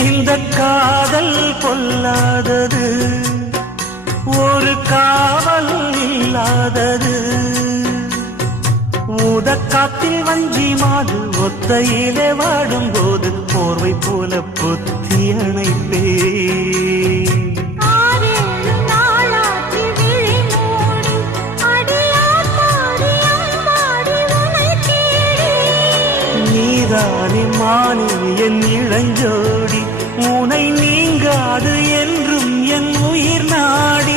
இந்த காதல் கொல்லாதது, ஒரு காவல் இல்லாதது. ஊதக்காத்தில் வஞ்சி மாது ஒத்தையிலே வாடும்போது போர்வை போல புத்தி அணைப்பே. நீதானே மானே என் இளஞ்சோடி, உனை நீங்காது என்றும் என் உயிர் நாடி.